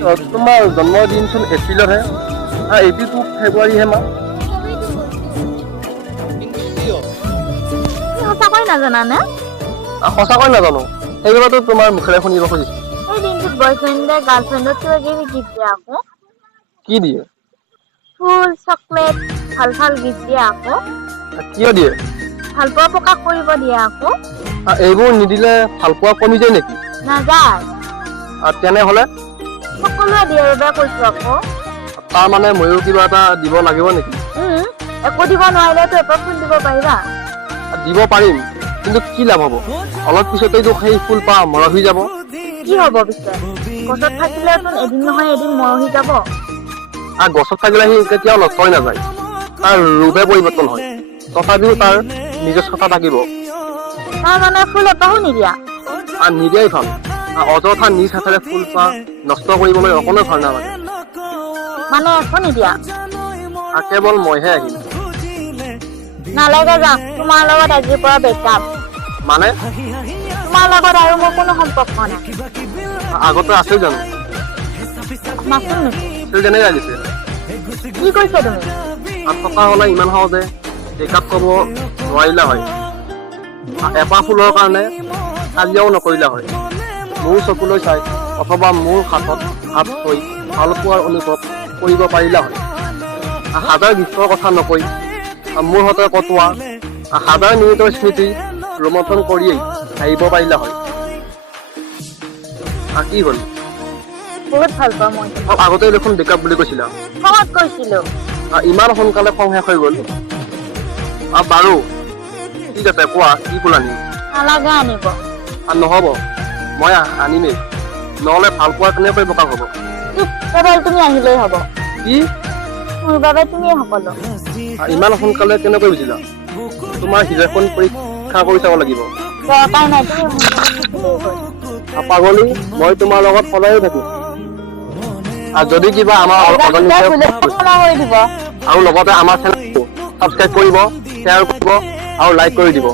তোমাৰ জন্মদিনচোন এপ্ৰিলতহে এপ্ৰিল 2 ফেব্ৰুৱাৰীহে মা সঁচাকৈ নাজানানে? সঁচাকৈ নাজানো সেইবাবেতো তোমাৰ মুখেৰে শুনিব খুজিছো এই দিনটোত বয়ফ্ৰেণ্ডে গাৰ্লফ্ৰেণ্ডক কিবা কিবি গিফ্ট দিয়ে আকৌ কি দিয়ে ফুল চকলেট ভাল ভাল গিফ্ট দিয়ে আকৌ কিয় দিয়ে ভাল পোৱা প্ৰকাশ কৰিব দিয়ে আকৌ এইবোৰ নিদিলে ভাল পোৱা কমি যায় নেকি নাযায় তেনেহলে সকলোৱে দিয়ে বাবে কৈছো আকৌ তাৰ মানে ময়ো কিবা এটা দিব লাগিব নেকি একো দিব নোৱাৰিলেতো এপাহ ফুল দিব পাৰিবা দিব পাৰিম কিন্তু কি লাভ হ'ব অলপ পিছতেইতো সেই ফুলপাহ মৰহি যাব কি হ'ব পিছে গছত থাকিলেতো এদিন নহয় এদিন মৰহি যাব গছত থাকিলে সি কেতিয়াও নষ্ট হৈ নাযায় তাৰ ৰূপে পৰিৱৰ্তন হয় তথাপিও তাৰ নিজস্বতা থাকিব তাৰ মানে ফুল এপাহো নিদিয়া নিদিয়াই ভাল অযথা নিজ হাতেৰে ফুলপাহ নষ্ট কৰিবলৈ অকণো ভাল নালাগে মানে একো নিদিয়া কেৱল মইহে আহিম নালাগে যাম তোমাৰ লগত আজিৰ পৰা বেকআপ মানে তোমাৰ লগত আৰু মোৰ কোনো সম্পৰ্ক নাই আগতে আছিল জানো নাছিল নেকি কেনেকে লাগিছে কি কৈছা তুমি থকা হলে ইমান সহজে বেকআপ ক'ব নোৱাৰিলা হয় এপাহ ফুলৰ কাৰণে কাজিয়াও নকৰিলা হয় মোৰ চকুলৈ চাই অথবা মোৰ হাতত হাত থৈ ভাল পোৱাৰ অনুভৱ কৰিব পাৰিলা হয় হাজাৰ গীতৰ কথা নকৈ মোৰ হাতত কটোৱা হাজাৰ মিনিটৰ স্মৃতি ৰোমন্থন কৰিয়েই আহিব পাৰিলা হয় কি হ'ল বহুত ভাল পাওঁ মই আগতে দেখোন বেকআপ বুলি কৈছিলা খঙত কৈছিলো ইমান সোনকালে খং শেষ হৈ গ'ল বাৰু ঠিক আছে কোৱা কি ফুল আনিম নালাগে আনিব নহ'ব মই আনিমেই নহ'লে ভাল পোৱাৰ কেনেকৈ প্ৰকাশ হ'ব কেৱল তুমি আহিলেই হ'ব কি মোৰ বাবে তুমিয়ে সকলো ইমান সোনকালে কেনেকৈ বুজিলা তোমাৰ হৃদয়খন পৰীক্ষা কৰি চাব লাগিব দৰকাৰ নাই তুমি পাগলী মই তোমাৰ লগত সদায়ে থাকিম যদি কিবা আমাৰ দিব আৰু লগতে আমাৰ চেনেলটো ছাবস্ক্ৰাইব কৰিব শ্বেয়াৰ কৰিব আৰু লাইক কৰি দিব